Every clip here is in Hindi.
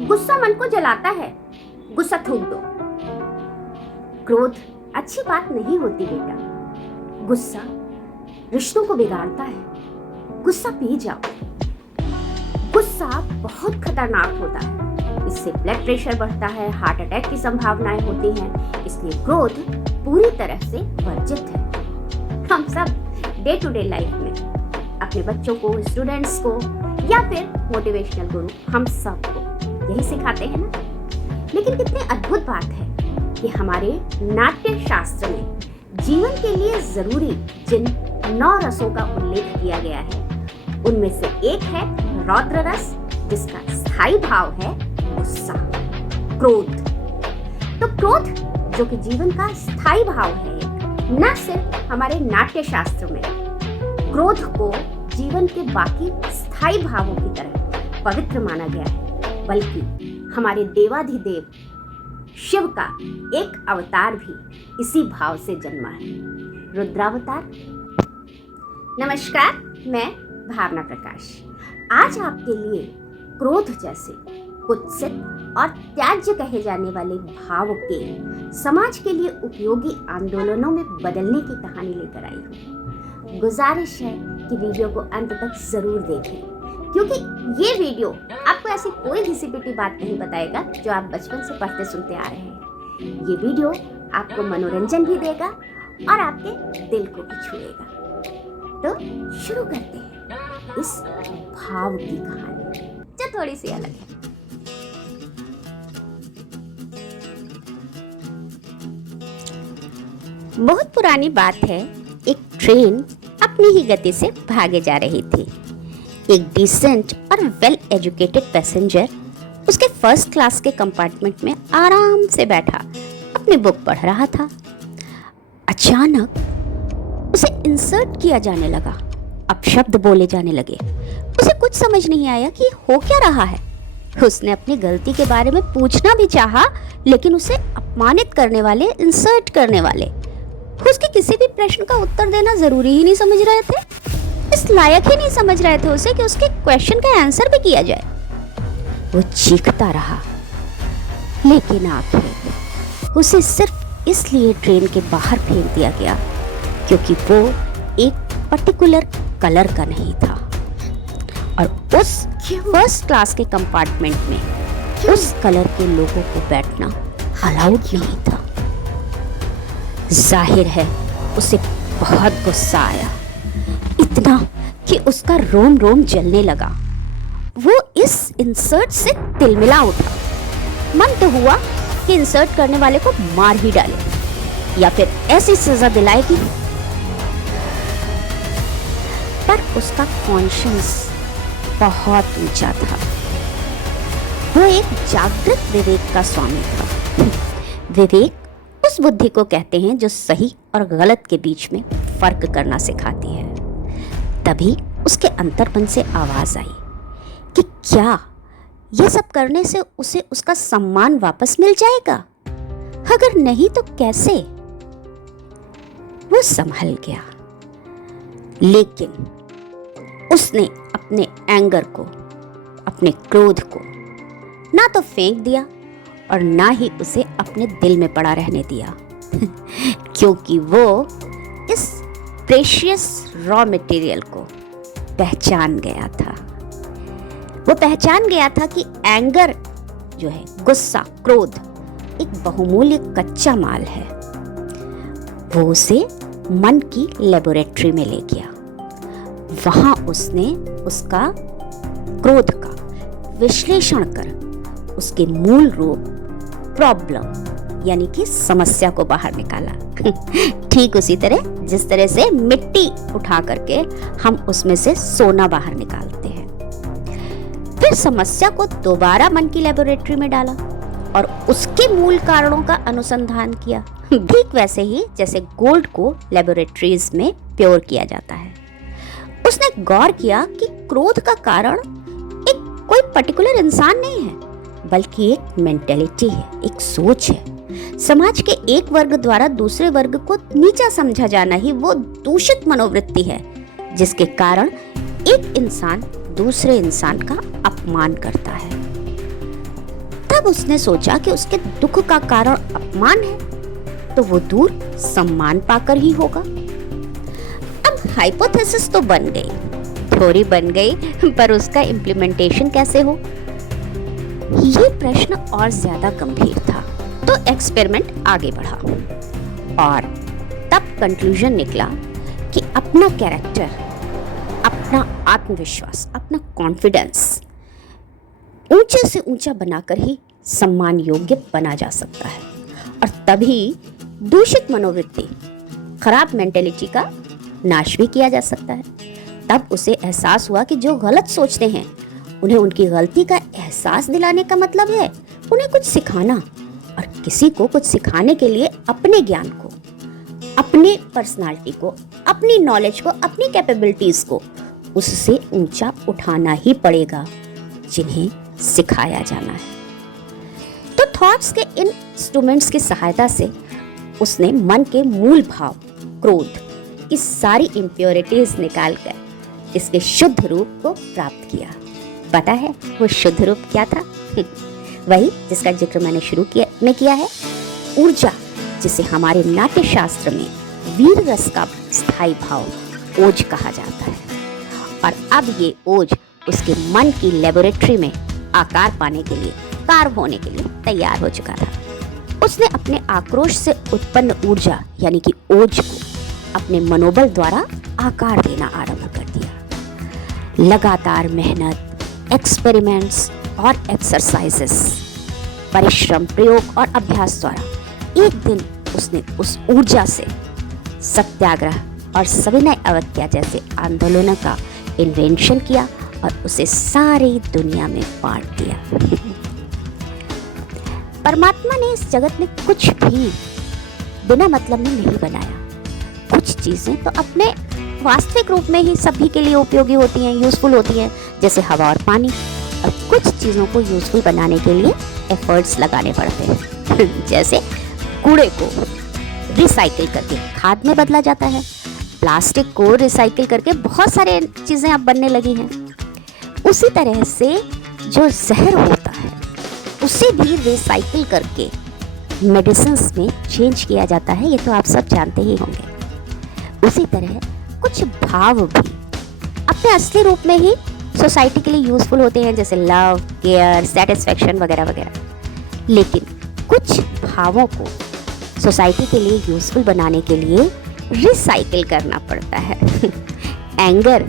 गुस्सा मन को जलाता है, गुस्सा थूक दो। क्रोध अच्छी बात नहीं होती बेटा, गुस्सा रिश्तों को बिगाड़ता है। गुस्सा पी जाओ। गुस्सा बहुत खतरनाक होता है, इससे ब्लड प्रेशर बढ़ता है, हार्ट अटैक की संभावनाएं होती हैं। इसलिए क्रोध पूरी तरह से वर्जित है। हम सब डे टू डे लाइफ में अपने बच्चों को, स्टूडेंट्स को या फिर मोटिवेशनल गुरु, हम सबको यही सिखाते हैं ना। लेकिन कितनी अद्भुत बात है कि हमारे नाट्य शास्त्र में जीवन के लिए जरूरी जिन 9 रसों का उल्लेख किया गया है, उनमें से एक है रौद्र रस, जिसका स्थायी भाव है गुस्सा, क्रोध। तो क्रोध जो कि जीवन का स्थायी भाव है, न सिर्फ हमारे नाट्य शास्त्र में क्रोध को जीवन के बाकी स्थायी भावों की तरह पवित्र माना गया है, बल्कि हमारे देवाधिदेव शिव का एक अवतार भी इसी भाव से जन्मा है, रुद्रावतार। नमस्कार, मैं भावना प्रकाश आज आपके लिए क्रोध जैसे कुत्सित और त्याज्य कहे जाने वाले भाव के समाज के लिए उपयोगी आंदोलनों में बदलने की कहानी लेकर आई हूँ। गुजारिश है कि वीडियो को अंत तक जरूर देखें, क्योंकि ये वीडियो आपको ऐसी कोई घिसी पिटी बात नहीं बताएगा जो आप बचपन से पढ़ते सुनते आ रहे हैं। ये वीडियो आपको मनोरंजन भी देगा और आपके दिल को भी छुएगा। तो शुरू करते हैं इस भाव की कहानी, जो थोड़ी सी अलग है। बहुत पुरानी बात है, एक ट्रेन अपनी ही गति से भागे जा रही थी। एक डिसेंट और वेल एजुकेटेड पैसेंजर उसके फर्स्ट क्लास के कंपार्टमेंट में आराम से बैठा अपनी बुक पढ़ रहा था। अचानक उसे इंसर्ट किया जाने लगा, अपशब्द बोले जाने लगे। उसे कुछ समझ नहीं आया कि हो क्या रहा है। उसने अपनी गलती के बारे में पूछना भी चाहा, लेकिन उसे अपमानित करने वाले, इंसर्ट करने वाले उसके किसी भी प्रश्न का उत्तर देना जरूरी ही नहीं समझ रहे थे। इस लायक ही नहीं समझ रहे थे उसे कि उसके क्वेश्चन का आंसर भी किया जाए। वो चीखता रहा, लेकिन आखिर उसे सिर्फ इसलिए ट्रेन के बाहर फेंक दिया गया क्योंकि वो एक पर्टिकुलर कलर का नहीं था, और उस फर्स्ट क्लास के कंपार्टमेंट में उस कलर के लोगों को बैठना अलाउड नहीं था। जाहिर है उसे बहुत गुस्सा आया, इतना कि उसका रोम रोम जलने लगा। वो इस इंसर्ट से तिलमिला उठा। मन तो हुआ कि इंसर्ट करने वाले को मार ही डाले या फिर ऐसी सजा दिलाए कि, पर उसका कॉन्शियस बहुत ऊंचा था। वो एक जागृत विवेक का स्वामी था। विवेक उस बुद्धि को कहते हैं जो सही और गलत के बीच में फर्क करना सिखाती है। तभी उसके अंतर्मन से आवाज आई कि क्या यह सब करने से उसे उसका सम्मान वापस मिल जाएगा? अगर नहीं तो कैसे? वो संभल गया, लेकिन उसने अपने एंगर को, अपने क्रोध को ना तो फेंक दिया और ना ही उसे अपने दिल में पड़ा रहने दिया क्योंकि वो इस प्रेशियस रॉ मटेरियल को पहचान गया था। वो पहचान गया था कि एंगर जो है, गुस्सा, क्रोध एक बहुमूल्य कच्चा माल है। वो उसे मन की लेबोरेटरी में ले गया। वहां उसने उसका क्रोध का विश्लेषण कर उसके मूल रूप, प्रॉब्लम यानी कि समस्या को बाहर निकाला। ठीक उसी तरह जिस तरह से मिट्टी उठा करके हम उसमें से सोना बाहर निकालते हैं। फिर समस्या को दोबारा मन की लेबोरेटरी में डाला और उसके मूल कारणों का अनुसंधान किया, ठीक वैसे ही जैसे गोल्ड को लेबोरेटरीज में प्योर किया जाता है। उसने गौर किया कि क्रोध का कारण एक कोई पर्टिकुलर इंसान नहीं है, बल्कि एक मेंटेलिटी है, एक सोच है। समाज के एक वर्ग द्वारा दूसरे वर्ग को नीचा समझा जाना ही वो दूषित मनोवृत्ति है, जिसके कारण एक इंसान दूसरे इंसान का अपमान करता है। जब उसने सोचा कि उसके दुख का कारण अपमान है तो वो दूर सम्मान पाकर ही होगा। अब हाइपोथेसिस तो बन गई, थ्योरी बन गई, पर उसका इम्प्लीमेंटेशन कैसे हो, ये प्रश्न और ज्यादा गंभीर था। तो एक्सपेरिमेंट आगे बढ़ा और तब कंक्लूजन निकला कि अपना कैरेक्टर, अपना आत्मविश्वास, अपना कॉन्फिडेंस ऊंचे से ऊंचा बनाकर ही सम्मान योग्य बना जा सकता है। और तभी दूषित मनोवृत्ति, खराब मेंटेलिटी का नाश भी किया जा सकता है। तब उसे एहसास हुआ कि जो गलत सोचते हैं उन्हें उनकी गलती का एहसास दिलाने का मतलब है उन्हें कुछ सिखाना, और किसी को कुछ सिखाने के लिए अपने ज्ञान को, अपने पर्सनालिटी को, अपनी नॉलेज को, अपनी कैपेबिलिटीज को उससे ऊंचा उठाना ही पड़ेगा जिन्हें सिखाया जाना है। तो थॉट्स के इन इंस्ट्रूमेंट्स की सहायता से उसने मन के मूल भाव, क्रोध की सारी इम्प्योरिटीज निकालकर इसके शुद्ध रूप को प्राप्त किया। पता है वो शुद्ध रूप क्या था? वही जिसका जिक्र मैंने शुरू किया है, ऊर्जा, जिसे हमारे नाट्य शास्त्र में वीर रस का स्थायी भाव ओज कहा जाता है। और अब ये ओज उसके मन की लेबोरेटरी में आकार पाने के लिए, कार्व होने के लिए तैयार हो चुका था। उसने अपने आक्रोश से उत्पन्न ऊर्जा यानी कि ओज को अपने मनोबल द्वारा आकार देना आरंभ कर दिया। लगातार मेहनत, एक्सपेरिमेंट्स और एक्सरसाइजेस, परिश्रम, प्रयोग और अभ्यास द्वारा एक दिन उसने उस ऊर्जा से सत्याग्रह और सविनय अवज्ञा जैसे आंदोलनों का इन्वेंशन किया और उसे सारी दुनिया में बांट दिया। परमात्मा ने इस जगत में कुछ भी बिना मतलब में नहीं बनाया। कुछ चीजें तो अपने वास्तविक रूप में ही सभी के लिए उपयोगी होती हैं, यूजफुल होती हैं, जैसे हवा और पानी। और कुछ चीज़ों को यूजफुल बनाने के लिए एफर्ट्स लगाने पड़ते हैं। जैसे कूड़े को रिसाइकिल करके खाद में बदला जाता है, प्लास्टिक को रिसाइकिल करके बहुत सारे चीज़ें अब बनने लगी हैं। उसी तरह से जो जहर होता है उसे भी रिसाइकिल करके मेडिसिन्स में चेंज किया जाता है, ये तो आप सब जानते ही होंगे। उसी तरह कुछ भाव भी अपने असली रूप में ही सोसाइटी के लिए यूजफुल होते हैं, जैसे लव, केयर, सेटिस्फेक्शन वगैरह वगैरह। लेकिन कुछ भावों को सोसाइटी के लिए यूजफुल बनाने के लिए रिसाइकिल करना पड़ता है। एंगर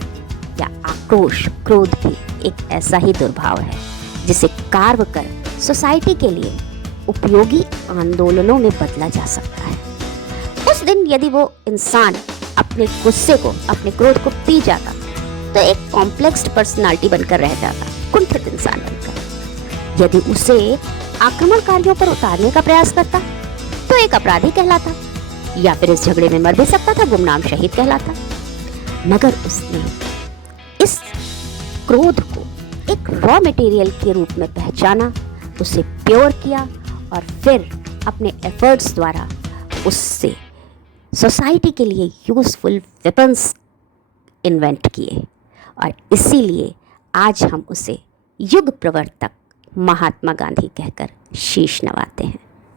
या आक्रोश, क्रोध भी एक ऐसा ही दुर्भाव है जिसे कार्व कर सोसाइटी के लिए उपयोगी आंदोलनों में बदला जा सकता है। उस दिन यदि वो इंसान अपने गुस्से को, अपने क्रोध को पी जाता तो एक कॉम्प्लेक्स्ड पर्सनालिटी बनकर रह जाता, कुंठित इंसान बनकर। यदि उसे आक्रमणकारियों पर उतारने का प्रयास करता तो एक अपराधी कहलाता, या फिर इस झगड़े में मर भी सकता था, गुमनाम शहीद कहलाता। मगर उसने इस क्रोध को एक रॉ मटेरियल के रूप में पहचाना, उसे प्योर किया और फिर अपने एफर्ट्स द्वारा उससे सोसाइटी के लिए यूजफुल वेपन्स इन्वेंट किए। और इसीलिए आज हम उसे युग प्रवर्तक महात्मा गांधी कहकर शीश नवाते हैं।